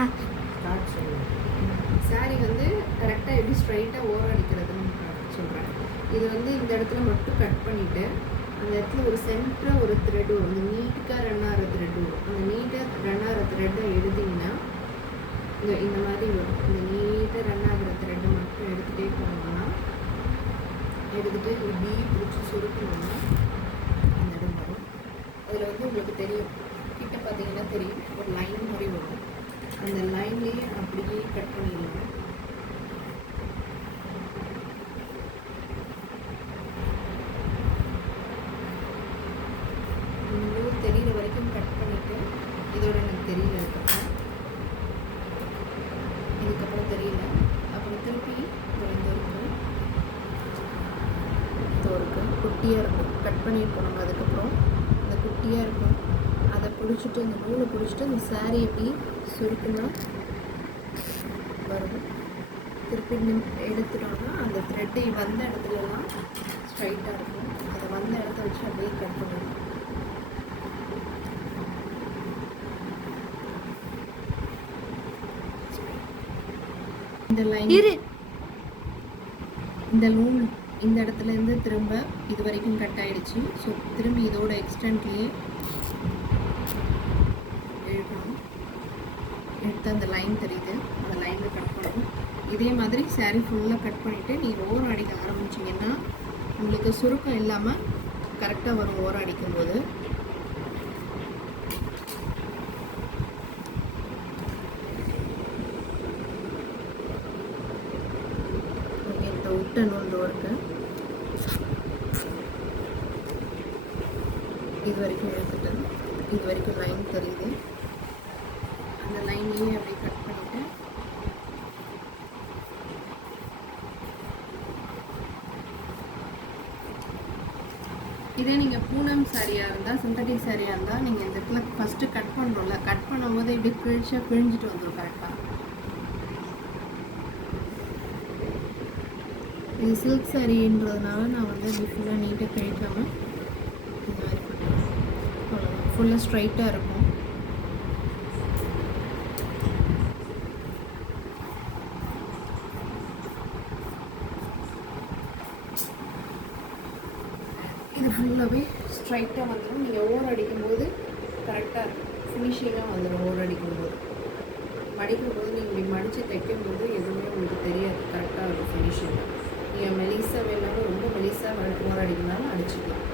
Start சொல்லுங்கள். சாரீ வந்து கரெக்டாக எப்படி ஸ்ட்ரைட்டாக ஓரம் அடிக்கிறதுன்னு சொல்கிறேன். இது வந்து இந்த இடத்துல மட்டும் கட் பண்ணிவிட்டு அந்த இடத்துல ஒரு சென்டராக ஒரு த்ரெட் வரும். இந்த நீட்டாக ரன் ஆகிற த்ரெட் வரும். அந்த நீட்டாக ரன் ஆகிற த்ரெட்டை எடுத்திங்கன்னா இந்த மாதிரி வரும். இந்த நீட்டாக ரன் ஆகிற த்ரெட்டை மட்டும் எடுத்துகிட்டே போனோம்னா எடுத்துகிட்டு இப்படி பிடிச்சி சுருக்கணும்னா அந்த இடம் வரும். அதில் வந்து உங்களுக்கு தெரியும், கிட்ட பார்த்தீங்கன்னா தெரியும், ஒரு லைன் மாதிரி வரும். அந்த லைன்லேயே அப்படியே கட் பண்ணிடலாம். நூல் தெரிகிற வரைக்கும் கட் பண்ணிவிட்டு இதோட எனக்கு தெரியல, இதுக்கப்புறம் தெரியல. அப்புறம் திருப்பி இது இருக்குது குட்டியாக இருக்கும், கட் பண்ணியிருப்போம் நம்ம. அதுக்கப்புறம் இந்த குட்டியாக இருக்கும், அதை பிடிச்சிட்டு இந்த நூலை பிடிச்சிட்டு இந்த சாரீ எப்படி சுருக்குன்னா வரும். திருப்பி எடுத்துட்டோம்னா அந்த த்ரெட்டு வந்த இடத்துலலாம் ஸ்ட்ரைட்டாக இருக்கும். அதை வந்த இடத்த வச்சு அப்படியே கட் பண்ணணும். இந்த லைன் இந்த நூல் இந்த இடத்துலேருந்து திரும்ப இது வரைக்கும் கட் ஆகிடுச்சு. ஸோ திரும்பி இதோட எக்ஸ்டெண்ட்லேயே எழுதணும். எடுத்து அந்த லைன் தெரியுது, அந்த லைனில் கட் பண்ணணும். இதே மாதிரி சாரீ ஃபுல்லாக கட் பண்ணிவிட்டு நீங்கள் ஓரம் அடிக்க ஆரம்பிச்சிங்கன்னா உங்களுக்கு சுருக்கம் இல்லாமல் கரெக்டாக வரும் ஓரம் அடிக்கும்போது. விட்ட நூல் இருக்குது, இது வரைக்கும் எடுத்துட்டு இது வரைக்கும் லைன் தெரியுது. அந்த லைன்லேயே அப்படியே கட் பண்ணிவிட்டு இதே நீங்கள் பூனம் சாரியாக இருந்தால், சிந்தட்டிக் சாரியாக இருந்தால் நீங்கள் இந்த இடத்துல ஃபஸ்ட்டு கட் பண்ணுறோம்ல, கட் பண்ணும்போது இப்படி பிழிஞ்சிட்டு வந்துடும் கரெக்டாக. இது சில்க் சாரின்றதுனால நான் வந்து இப்படி ஃபுல்லாக நீட்டாக கழிக்காமல் இந்த மாதிரி பண்ணுவேன். அவ்வளோதான், ஃபுல்லாக ஸ்ட்ரைட்டாக இருக்கும். இது ஃபுல்லாகவே ஸ்ட்ரைட்டாக வந்துடும். நீங்கள் ஓவர் அடிக்கும்போது கரெக்டாக இருக்கும், ஃபினிஷிங்காக வந்துடும். ஓவர் அடிக்கும்போது மடிக்கும்போது நீங்கள் இப்படி மடித்து தைக்கும்போது எதுவுமே உங்களுக்கு தெரியாது, கரெக்டாக இருக்கும் ஃபினிஷிங். நீங்கள் மெலிசாக வேணாலும் ரொம்ப மெலிசாக ஓவர் அடிக்கனாலும் அடிச்சுக்கலாம்.